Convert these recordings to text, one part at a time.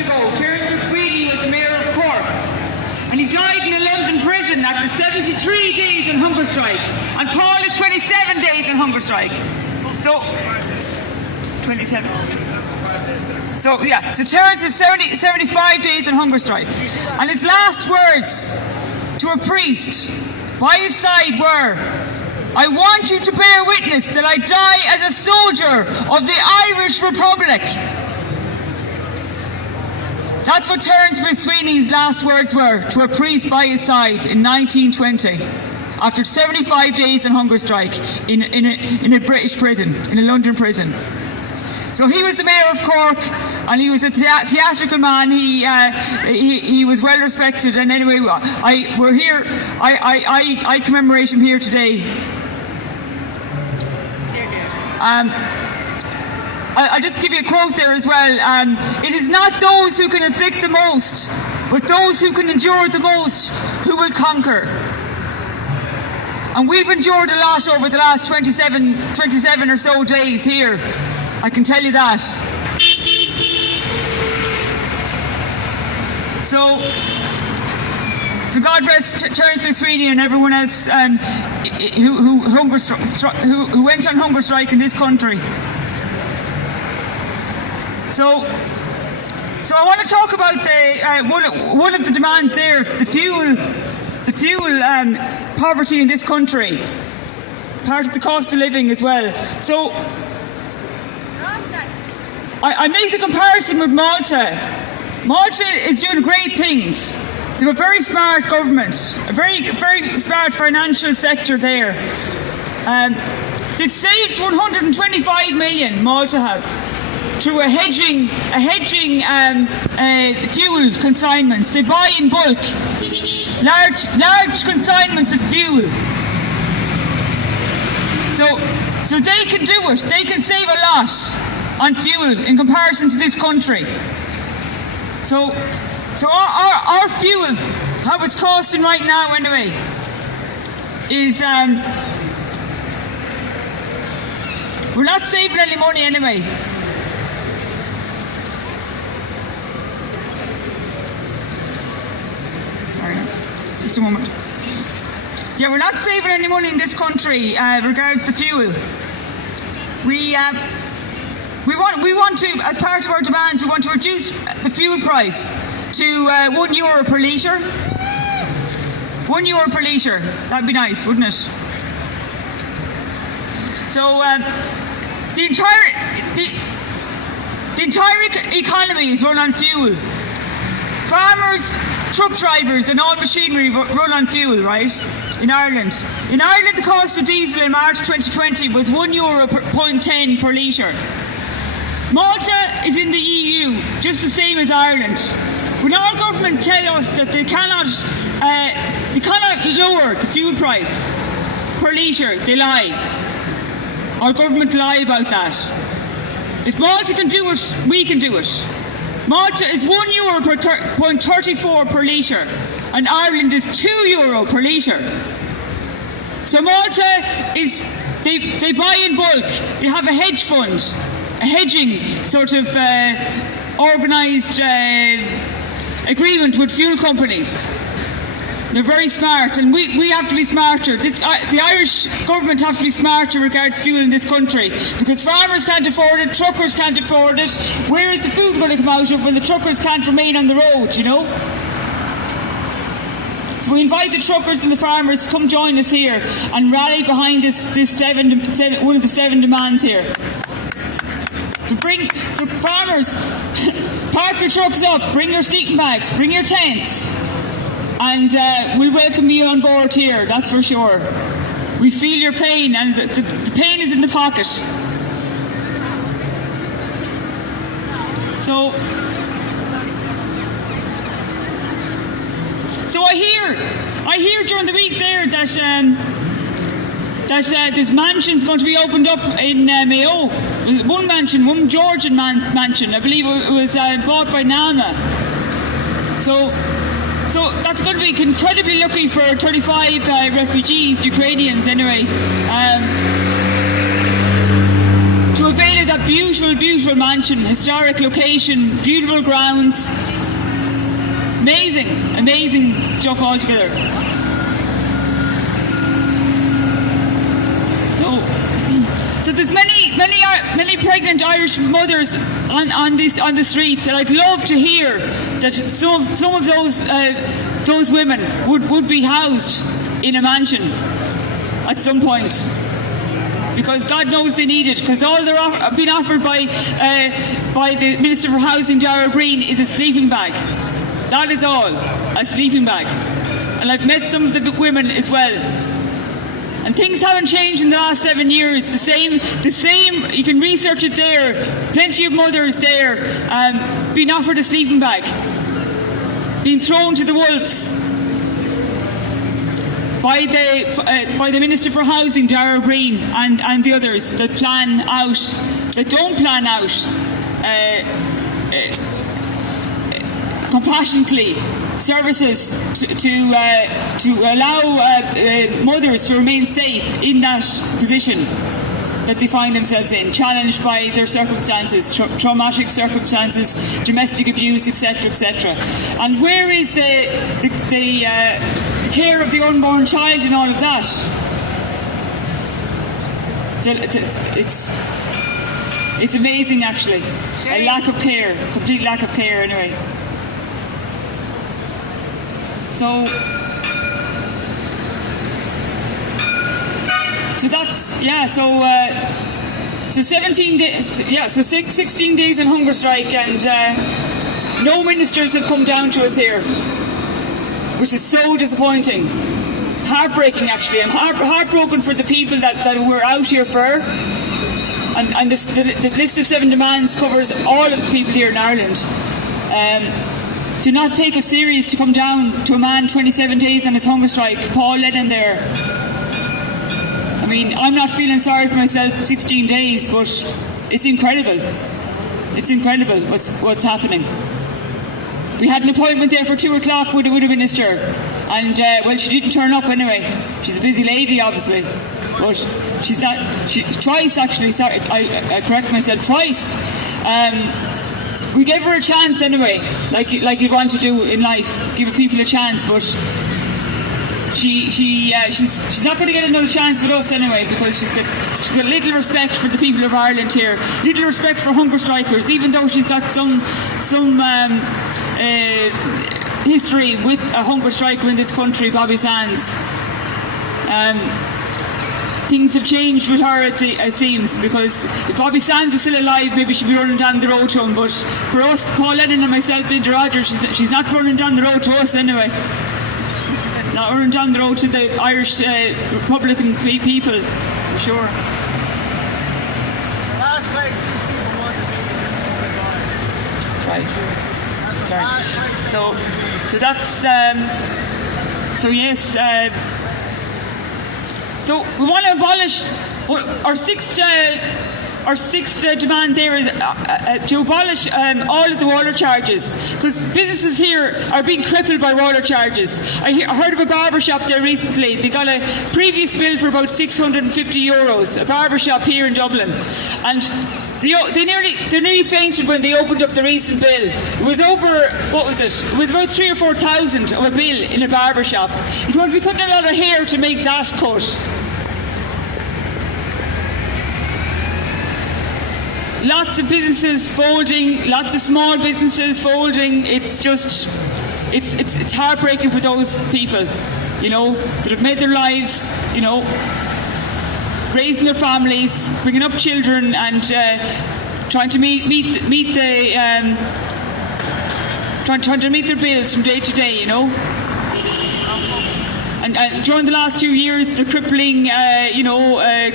ago, Terence McSweeney was the Mayor of Cork. And he died in a London prison after 73 days on hunger strike. And Paul is 27 days on hunger strike. So, 27. So, yeah, so Terence is 75 days on hunger strike. And his last words to a priest by his side were, "I want you to bear witness that I die as a soldier of the Irish Republic." That's what Terence McSweeney's last words were to a priest by his side in 1920, after 75 days on hunger strike in a British prison, in a London prison. So he was the Mayor of Cork, and he was a theatrical man. He was well respected, and anyway, we're here. I commemorate him here today. I'll just give you a quote there as well. "It is not those who can inflict the most, but those who can endure the most who will conquer." And we've endured a lot over the last 27 or so days here. I can tell you that. So God rest Terence McSweeney and everyone else who went on hunger strike in this country. So I want to talk about one of the demands there, the fuel poverty in this country, part of the cost of living as well. So I make the comparison with Malta. Malta is doing great things. They have a very smart government, a very smart financial sector there. They've saved 125 million, Malta have, through a hedging fuel consignments. They buy in bulk, large consignments of fuel. So they can do it. They can save a lot on fuel in comparison to this country. So our fuel, how it's costing right now anyway, is we're not saving any money anyway. Sorry, just a moment. Yeah, we're not saving any money in this country regards to fuel. We want to, as part of our demands, we want to reduce the fuel price to €1 per litre. €1 per litre. That'd be nice, wouldn't it? So the entire economy is run on fuel. Farmers, truck drivers, and all machinery run on fuel, right? In Ireland, the cost of diesel in March 2020 was €1.10 per litre. Malta is in the EU, just the same as Ireland. When our government tell us that they cannot lower the fuel price per litre, they lie. Our government lie about that. If Malta can do it, we can do it. Malta is €1.34 per litre, and Ireland is €2 per litre. So Malta is, they buy in bulk. They have a hedge fund, a hedging sort of organised agreement with fuel companies. They're very smart, and we have to be smarter. The Irish government have to be smarter regards fuel in this country, because farmers can't afford it, truckers can't afford it. Where is the food going to come out of when the truckers can't remain on the road, you know? So we invite the truckers and the farmers to come join us here and rally behind one of the 7 demands here. So farmers, park your trucks up, bring your sleeping bags, bring your tents, and we'll welcome you on board here, that's for sure. We feel your pain, and the pain is in the pocket. So I hear during the week there that this mansion's going to be opened up in Mayo. One Georgian mansion, I believe it was bought by Nama. So that's going to be incredibly lucky for 35 refugees, Ukrainians anyway. 35 to avail of that beautiful, beautiful mansion, historic location, beautiful grounds. Amazing, amazing stuff altogether. So there's many pregnant Irish mothers on the streets, and I'd love to hear that some of those women would be housed in a mansion at some point, because God knows they need it. Because all they're being offered by the Minister for Housing, Darrell Green, is a sleeping bag. That is all, a sleeping bag. And I've met some of the women as well. And things haven't changed in the last 7 years. The same. You can research it there. Plenty of mothers there being offered a sleeping bag, being thrown to the wolves by the Minister for Housing, Darrell Green, and the others that don't plan out compassionately services to allow mothers to remain safe in that position that they find themselves in, challenged by their circumstances, traumatic circumstances, domestic abuse, etc., etc. And where is the care of the unborn child and all of that? It's amazing, actually. A lack of care, complete lack of care, anyway. So that's so 17 days. So 16 days in hunger strike, and no ministers have come down to us here, which is so disappointing, heartbreaking. Actually, I'm heartbroken for the people that we're out here for. And the list of 7 demands covers all of the people here in Ireland. Do not take it serious to come down to a man 27 days on his hunger strike. Paul Lennon there. I mean, I'm not feeling sorry for myself for 16 days, but it's incredible. It's incredible what's happening. We had an appointment there for 2 o'clock with a minister, and well, she didn't turn up anyway. She's a busy lady, obviously, but twice actually. Sorry, I correct myself, twice. We gave her a chance anyway, like you'd want to do in life, give people a chance, but she's not going to get another chance with us anyway, because she's got little respect for the people of Ireland here, little respect for hunger strikers, even though she's got some history with a hunger striker in this country, Bobby Sands. Things have changed with her, it seems, because if Bobby Sands was still alive, maybe she'd be running down the road to him. But for us, Paul Lennon and myself, Linda Rogers, she's not running down the road to us anyway. Not running down the road to the Irish Republican people, for sure. Last place these people want to be. Right. So that's so yes. So we want to abolish our sixth demand there is to abolish all of the water charges, because businesses here are being crippled by water charges. I heard of a barber shop there recently. They got a previous bill for about €650, a barber shop here in Dublin, and they nearly fainted when they opened up the recent bill. It was over, what was it? It was about 3,000 or 4,000 of a bill in a barber shop. You'd want to be cutting a lot of hair to make that cut. Lots of businesses folding, lots of small businesses folding. It's just, it's heartbreaking for those people, that have made their lives, raising their families, bringing up children, and trying to meet their bills from day to day, And during the last 2 years, the crippling,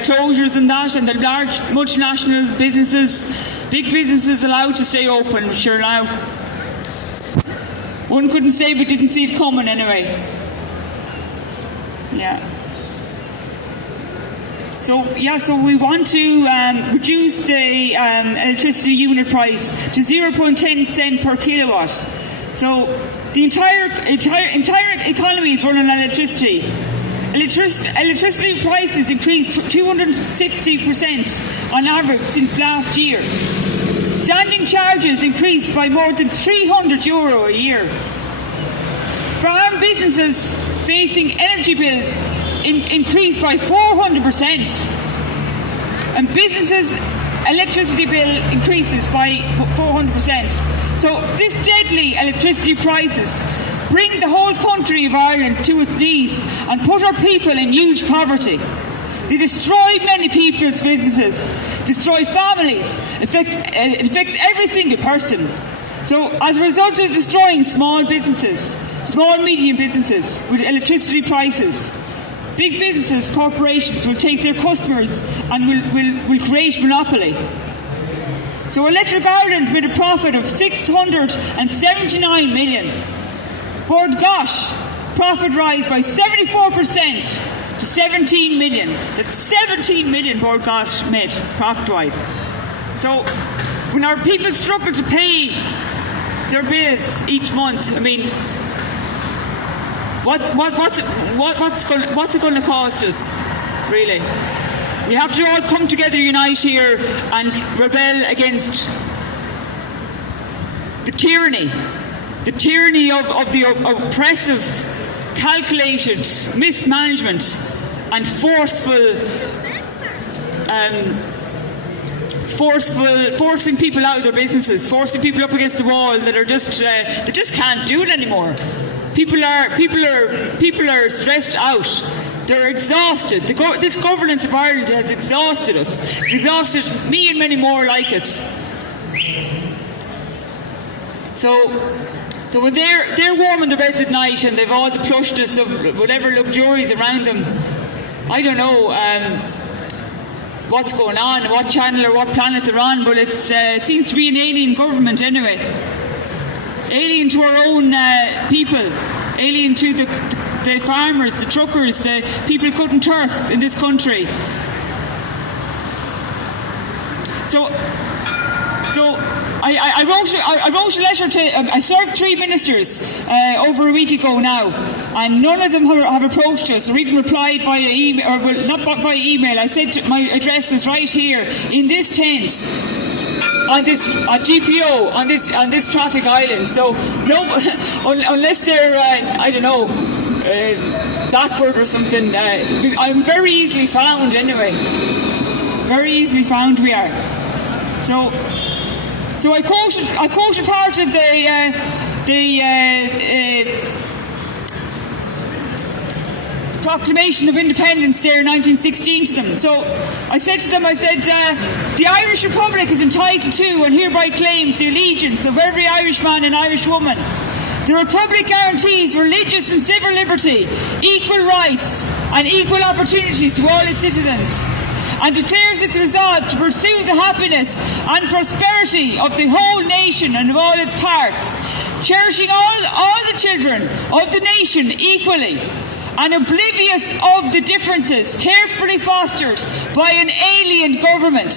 closures and that, and the large multinational businesses, big businesses allowed to stay open, which are now, one couldn't say but didn't see it coming anyway. Yeah. So we want to reduce the electricity unit price to 0.10 cent per kilowatt. So the entire economy is running on electricity. Electricity prices increased 260% on average since last year. Standing charges increased by more than €300 a year. Farm businesses facing energy bills increased by 400%. And businesses' electricity bill increases by 400%. So this deadly electricity prices bring the whole country of Ireland to its knees and put our people in huge poverty. They destroy many people's businesses, destroy families, it affects every single person. So as a result of destroying small businesses, small medium businesses with electricity prices, big businesses, corporations will take their customers and will create monopoly. So Electric Ireland with a profit of 679 million. Bord Gosh, profit rise by 74% to 17 million. That's 17 million Bord Gosh made profit-wise. So when our people struggle to pay their bills each month, I mean, what's it going to cost us, really? We have to all come together, unite here, and rebel against the tyranny of the oppressive, calculated mismanagement and forcing people out of their businesses, forcing people up against the wall that are just they just can't do it anymore. People are stressed out. They're exhausted. This governance of Ireland has exhausted us. It's exhausted me and many more like us. So when they're warm in their beds at night and they've all the plushness of whatever luxuries around them, I don't know what's going on, what channel or what planet they're on, but it seems to be an alien government anyway. Alien to our own people, alien to the farmers, the truckers, the people cutting turf in this country. So I wrote a letter to. I served 3 ministers over a week ago now, and none of them have approached us or even replied via email, or well, not via email. I said my address is right here in this tent. On this GPO, on this traffic island. So no, unless they're I don't know, backward or something. I'm very easily found anyway. Very easily found we are. So I quoted part of the Proclamation of Independence there in 1916 to them. So I said to them, the Irish Republic is entitled to and hereby claims the allegiance of every Irishman and Irishwoman. The Republic guarantees religious and civil liberty, equal rights and equal opportunities to all its citizens, and declares its resolve to pursue the happiness and prosperity of the whole nation and of all its parts, cherishing all the children of the nation equally, and oblivious of the differences carefully fostered by an alien government.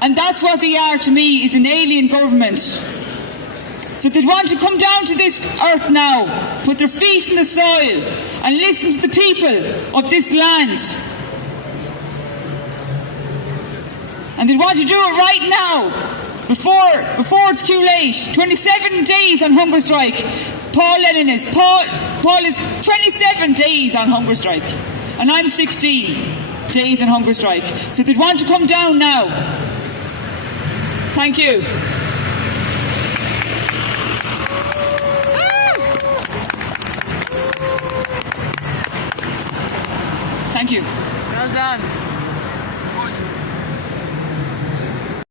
And that's what they are to me, is an alien government. So they want to come down to this earth now, put their feet in the soil and listen to the people of this land. And they want to do it right now, before it's too late. 27 days on hunger strike. Paul is 27 days on hunger strike, and I'm 16 days on hunger strike. So they want to come down now. Thank you. Thank you. Well done.